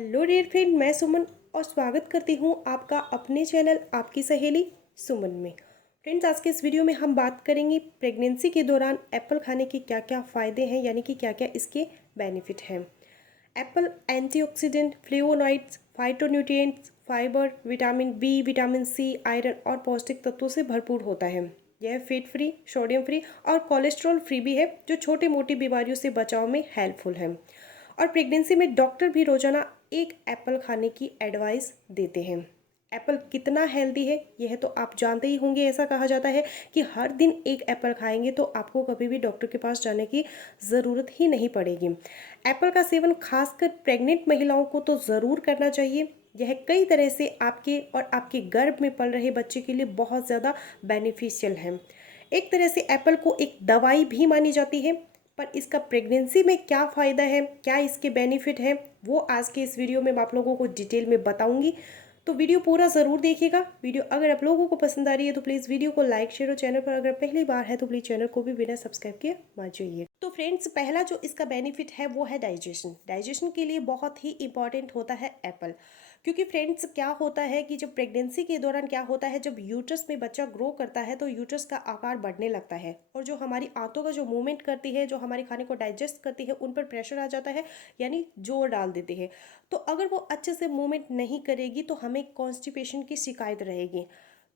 Hello dear friend, मैं सुमन और स्वागत करती हूँ आपका अपने चैनल आपकी सहेली सुमन में। फ्रेंड्स, आज के इस वीडियो में हम बात करेंगे प्रेगनेंसी के दौरान एप्पल खाने के क्या क्या फ़ायदे हैं, यानी कि क्या क्या इसके बेनिफिट हैं। Apple antioxidant, flavonoids, phytonutrients, fibre, vitamin B, vitamin C, iron और पौष्टिक तत्वों से भरपूर होता है। यह फैट फ्री, सोडियम फ्री और कोलेस्ट्रॉल फ्री भी है, जो छोटी मोटी बीमारियों से बचाव में हेल्पफुल है। और प्रेगनेंसी में डॉक्टर भी रोजाना एक एप्पल खाने की एडवाइस देते हैं। एप्पल कितना हेल्दी है यह तो आप जानते ही होंगे। ऐसा कहा जाता है कि हर दिन एक एप्पल खाएंगे तो आपको कभी भी डॉक्टर के पास जाने की ज़रूरत ही नहीं पड़ेगी। एप्पल का सेवन खासकर प्रेग्नेंट महिलाओं को तो ज़रूर करना चाहिए। यह कई तरह से आपके और आपके गर्भ में पल रहे बच्चे के लिए बहुत ज़्यादा बेनिफिशियल है। एक तरह से एप्पल को एक दवाई भी मानी जाती है। पर इसका प्रेगनेंसी में क्या फ़ायदा है, क्या इसके बेनिफिट है, वो आज के इस वीडियो में मैं आप लोगों को डिटेल में बताऊंगी। तो वीडियो पूरा ज़रूर देखिएगा। वीडियो अगर आप लोगों को पसंद आ रही है तो प्लीज़ वीडियो को लाइक शेयर और चैनल पर अगर पहली बार है तो प्लीज़ चैनल को भी बिना सब्सक्राइब किए मत जाइए। तो फ्रेंड्स, पहला जो इसका बेनिफिट है वो है डाइजेशन। डाइजेशन के लिए बहुत ही इंपॉर्टेंट होता है एप्पल। क्योंकि फ्रेंड्स, क्या होता है कि जब प्रेगनेंसी के दौरान क्या होता है, जब यूट्रस में बच्चा ग्रो करता है तो यूट्रस का आकार बढ़ने लगता है और जो हमारी आंतों का जो मूवमेंट करती है, जो हमारे खाने को डाइजेस्ट करती है, उन पर प्रेशर आ जाता है, यानी जोर डाल देते हैं। तो अगर वो अच्छे से मूवमेंट नहीं करेगी तो हमें कॉन्स्टिपेशन की शिकायत रहेगी।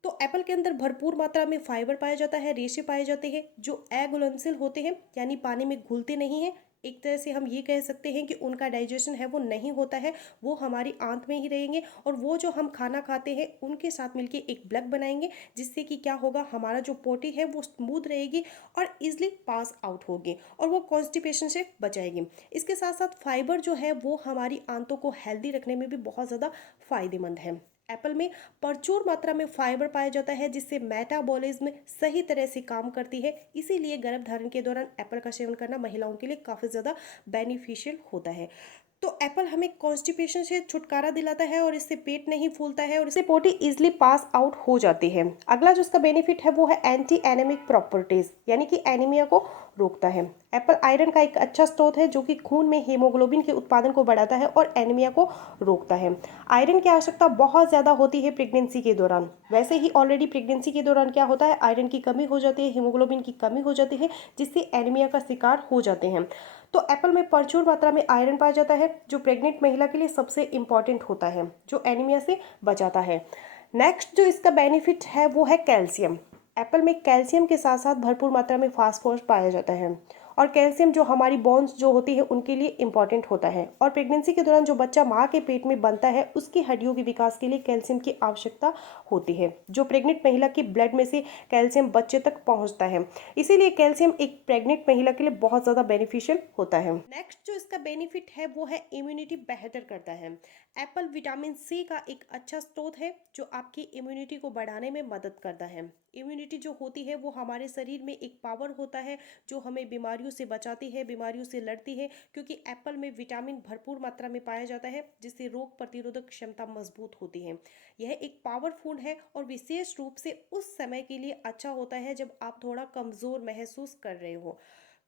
तो एप्पल के अंदर भरपूर मात्रा में फाइबर पाया जाता है, रेशे पाए जाते हैं जो एगुलेंसिल होते हैं, यानी पानी में घुलते नहीं हैं। एक तरह से हम ये कह सकते हैं कि उनका डाइजेशन है वो नहीं होता है, वो हमारी आंत में ही रहेंगे और वो जो हम खाना खाते हैं उनके साथ मिलके एक ब्लक बनाएंगे, जिससे कि क्या होगा, हमारा जो पोटी है वो स्मूथ रहेगी और इजिली पास आउट होगी और वो कॉन्स्टिपेशन से बचाएगी। इसके साथ साथ फाइबर जो है वो हमारी आंतों को हेल्दी रखने में भी बहुत ज़्यादा फायदेमंद है। एप्पल में प्रचुर मात्रा में फाइबर पाया जाता है, जिससे मेटाबॉलिज्म सही तरह से काम करती है। इसीलिए गर्भधारण के दौरान एप्पल का सेवन करना महिलाओं के लिए काफ़ी ज़्यादा बेनिफिशियल होता है। तो एप्पल हमें कॉन्स्टिपेशन से छुटकारा दिलाता है और इससे पेट नहीं फूलता है और इससे पोटी इजिली पास आउट हो जाती है। अगला जो इसका बेनिफिट है वो है एंटी एनेमिक प्रॉपर्टीज, यानी कि एनीमिया को रोकता है। एप्पल आयरन का एक अच्छा स्रोत है जो कि खून में हीमोग्लोबिन के उत्पादन को बढ़ाता है और एनीमिया को रोकता है। आयरन की आवश्यकता बहुत ज़्यादा होती है प्रेगनेंसी के दौरान। वैसे ही ऑलरेडी प्रेगनेंसी के दौरान क्या होता है, आयरन की कमी हो जाती है, हीमोग्लोबिन की कमी हो जाती है, जिससे एनीमिया का शिकार हो जाते हैं। तो एप्पल में प्रचुर मात्रा में आयरन पाया जाता है जो प्रेग्नेंट महिला के लिए सबसे इम्पॉर्टेंट होता है, जो एनीमिया से बचाता है। नेक्स्ट जो इसका बेनिफिट है वो है कैल्शियम। एप्पल में कैल्शियम के साथ साथ भरपूर मात्रा में फास्फोरस पाया जाता है और कैल्शियम जो हमारी बोन्स जो होती है उनके लिए इम्पॉर्टेंट होता है। और प्रेगनेंसी के दौरान जो बच्चा माँ के पेट में बनता है उसकी हड्डियों के विकास के लिए कैल्शियम की आवश्यकता होती है, जो प्रेग्नेंट महिला की ब्लड में से कैल्शियम बच्चे तक पहुँचता है। इसीलिए कैल्शियम एक प्रेग्नेंट महिला के लिए बहुत ज़्यादा बेनिफिशियल होता है। नेक्स्ट जो इसका बेनिफिट है वो है इम्यूनिटी बेहतर करता है। एप्पल विटामिन सी का एक अच्छा स्रोत है जो आपकी इम्यूनिटी को बढ़ाने में मदद करता है। इम्यूनिटी जो होती है वो हमारे शरीर में एक पावर होता है जो हमें बीमारियों से बचाती है, बीमारियों से लड़ती है, क्योंकि एप्पल में विटामिन भरपूर मात्रा में पाया जाता है जिससे रोग प्रतिरोधक क्षमता मजबूत होती है। यह एक पावर फूड है और विशेष रूप से उस समय के लिए अच्छा होता है जब आप थोड़ा कमज़ोर महसूस कर रहे हो।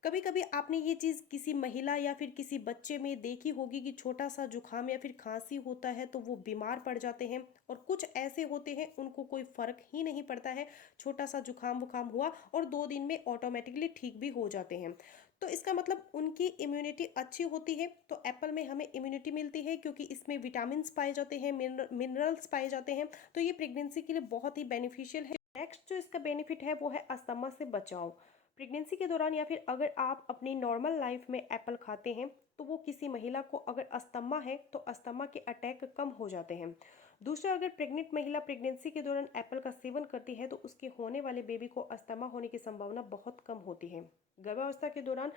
कभी कभी आपने ये चीज़ किसी महिला या फिर किसी बच्चे में देखी होगी कि छोटा सा जुकाम या फिर खांसी होता है तो वो बीमार पड़ जाते हैं, और कुछ ऐसे होते हैं उनको कोई फर्क ही नहीं पड़ता है, छोटा सा जुकाम बुखाम हुआ और 2 दिन में ऑटोमेटिकली ठीक भी हो जाते हैं। तो इसका मतलब उनकी इम्यूनिटी अच्छी होती है। तो एप्पल में हमें इम्यूनिटी मिलती है क्योंकि इसमें विटामिन पाए जाते हैं, मिनरल्स पाए जाते हैं। तो ये प्रेगनेंसी के लिए बहुत ही बेनिफिशियल है। नेक्स्ट जो इसका बेनिफिट है वो है अस्थमा से बचाव। प्रेगनेंसी के दौरान या फिर अगर आप अपनी नॉर्मल लाइफ में एप्पल खाते हैं तो वो किसी महिला को अगर अस्थमा है तो अस्थमा के अटैक कम हो जाते हैं। दूसरा, अगर प्रेग्नेंट महिला प्रेगनेंसी के दौरान एप्पल का सेवन करती है तो उसके होने वाले बेबी को अस्थमा होने की संभावना बहुत कम होती है। गर्भावस्था के दौरान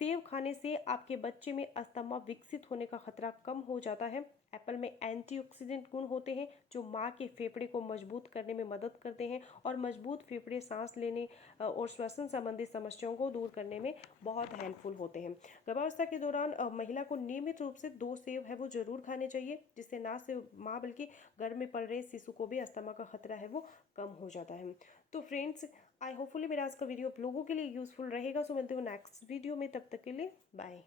सेब खाने से आपके बच्चे में अस्थमा विकसित होने का खतरा कम हो जाता है। एप्पल में एंटीऑक्सीडेंट गुण होते हैं जो माँ के फेफड़े को मजबूत करने में मदद करते हैं और मजबूत फेफड़े सांस लेने और श्वसन संबंधी समस्याओं को दूर करने में बहुत हेल्पफुल होते हैं। गर्भावस्था के दौरान महिला को नियमित रूप से 2 सेब है वो जरूर खाने चाहिए, जिससे ना सिर्फ माँ बल्कि गर्भ में पल रहे शिशु को भी अस्थमा का खतरा है वो कम हो जाता है। तो फ्रेंड्स, आई होपफुली मेरा आज का वीडियो आप लोगों के लिए यूजफुल रहेगा। सो मिलते हो नेक्स्ट वीडियो में, तब तक के लिए बाय।